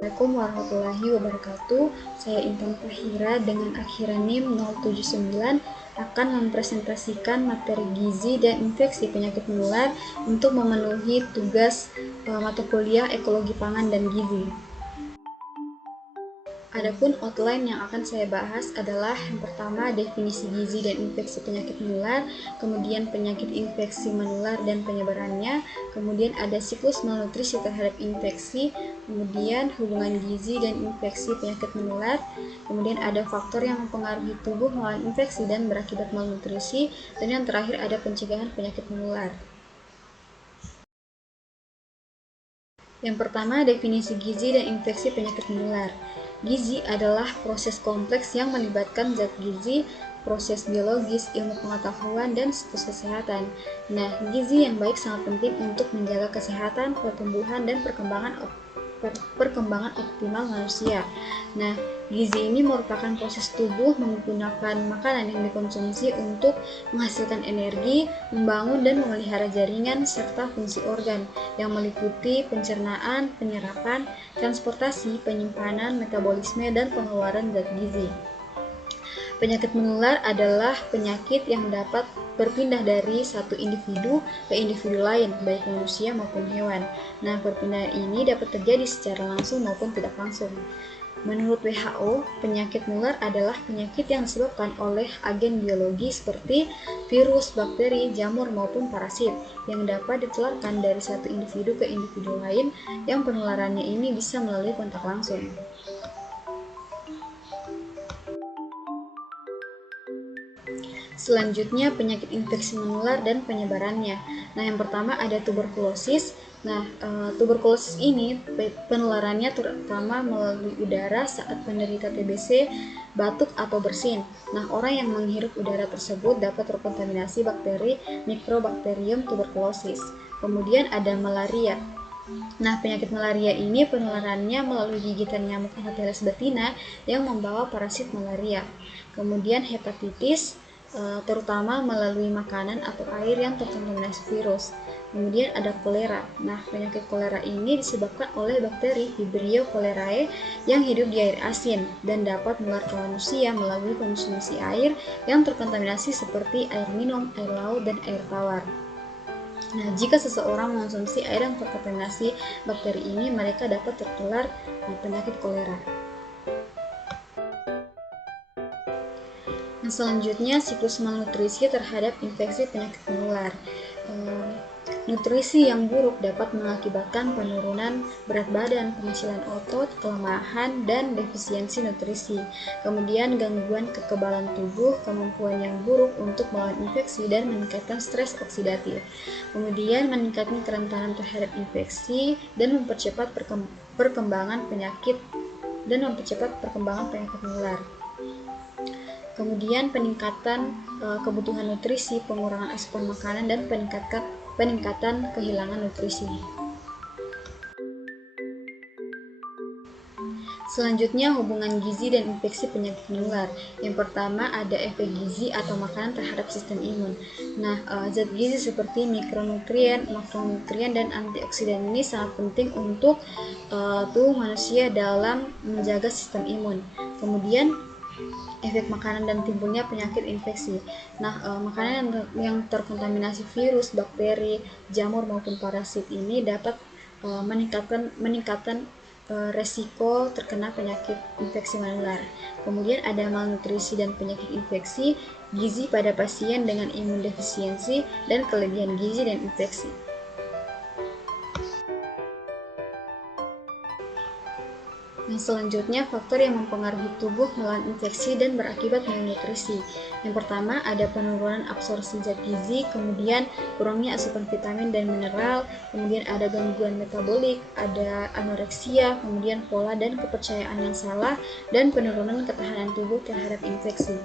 Assalamualaikum warahmatullahi wabarakatuh. Saya Intan Fahira dengan akhiran NIM 079 akan mempresentasikan materi gizi dan infeksi penyakit menular untuk memenuhi tugas mata kuliah ekologi pangan dan gizi. Adapun outline yang akan saya bahas adalah yang pertama definisi gizi dan infeksi penyakit menular, kemudian penyakit infeksi menular dan penyebarannya, kemudian ada siklus malnutrisi terhadap infeksi, kemudian hubungan gizi dan infeksi penyakit menular, kemudian ada faktor yang mempengaruhi tubuh melawan infeksi dan berakibat malnutrisi, dan yang terakhir ada pencegahan penyakit menular. Yang pertama, definisi gizi dan infeksi penyakit menular. Gizi adalah proses kompleks yang melibatkan zat gizi, proses biologis, ilmu pengetahuan, dan siklus kesehatan. Nah, gizi yang baik sangat penting untuk menjaga kesehatan, pertumbuhan, dan perkembangan optimal manusia. Nah, gizi ini merupakan proses tubuh menggunakan makanan yang dikonsumsi untuk menghasilkan energi, membangun dan memelihara jaringan serta fungsi organ yang meliputi pencernaan, penyerapan, transportasi, penyimpanan, metabolisme, dan pengeluaran zat gizi. Penyakit menular adalah penyakit yang dapat berpindah dari satu individu ke individu lain, baik manusia maupun hewan. Nah, perpindahan ini dapat terjadi secara langsung maupun tidak langsung. Menurut WHO, penyakit menular adalah penyakit yang disebabkan oleh agen biologi seperti virus, bakteri, jamur, maupun parasit yang dapat ditularkan dari satu individu ke individu lain yang penularannya ini bisa melalui kontak langsung. Selanjutnya, penyakit infeksi menular dan penyebarannya. Nah, yang pertama ada tuberkulosis. Nah, tuberkulosis ini penularannya terutama melalui udara saat penderita TBC, batuk atau bersin. Nah, orang yang menghirup udara tersebut dapat terkontaminasi bakteri Mycobacterium tuberculosis. Kemudian ada malaria. Nah, penyakit malaria ini penularannya melalui gigitan nyamuk Anopheles betina yang membawa parasit malaria. Kemudian hepatitis, terutama melalui makanan atau air yang terkontaminasi virus. Kemudian ada kolera. Nah, penyakit kolera ini disebabkan oleh bakteri Vibrio cholerae yang hidup di air asin dan dapat menular ke manusia melalui konsumsi air yang terkontaminasi seperti air minum, air laut, dan air tawar. Nah, jika seseorang mengonsumsi air yang terkontaminasi bakteri ini, mereka dapat tertular penyakit kolera. Selanjutnya, siklus malnutrisi terhadap infeksi penyakit menular. Nutrisi yang buruk dapat mengakibatkan penurunan berat badan, pengecilan otot, kelemahan, dan defisiensi nutrisi. Kemudian gangguan kekebalan tubuh, kemampuan yang buruk untuk melawan infeksi, dan meningkatkan stres oksidatif. Kemudian meningkatkan kerentanan terhadap infeksi dan mempercepat perkembangan penyakit menular. Kemudian peningkatan kebutuhan nutrisi, pengurangan asupan makanan, dan peningkatan kehilangan nutrisi. Selanjutnya, hubungan gizi dan infeksi penyakit menular. Yang pertama ada efek gizi atau makanan terhadap sistem imun. Nah, zat gizi seperti mikronutrien, makronutrien, dan antioksidan ini sangat penting untuk tubuh manusia dalam menjaga sistem imun. Kemudian efek makanan dan timbulnya penyakit infeksi. Nah, makanan yang terkontaminasi virus, bakteri, jamur maupun parasit ini dapat meningkatkan resiko terkena penyakit infeksi menular. Kemudian ada malnutrisi dan penyakit infeksi, gizi pada pasien dengan imun defisiensi, dan kelebihan gizi dan infeksi. Nah, selanjutnya faktor yang mempengaruhi tubuh melawan infeksi dan berakibat malnutrisi. Yang pertama ada penurunan absorpsi zat gizi, kemudian kurangnya asupan vitamin dan mineral, kemudian ada gangguan metabolik, ada anoreksia, kemudian pola dan kepercayaan yang salah, dan penurunan ketahanan tubuh terhadap infeksi.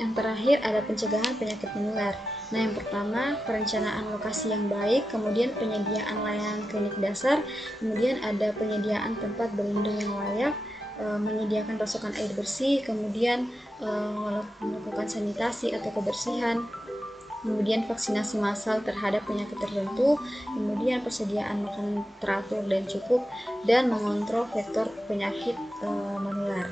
Yang terakhir ada pencegahan penyakit menular. Nah, yang pertama perencanaan lokasi yang baik, kemudian penyediaan layanan klinik dasar, kemudian ada penyediaan tempat berlindung yang layak, menyediakan pasokan air bersih, kemudian melakukan sanitasi atau kebersihan. kemudian vaksinasi massal terhadap penyakit tertentu, kemudian persediaan makanan teratur dan cukup, dan mengontrol vektor penyakit menular.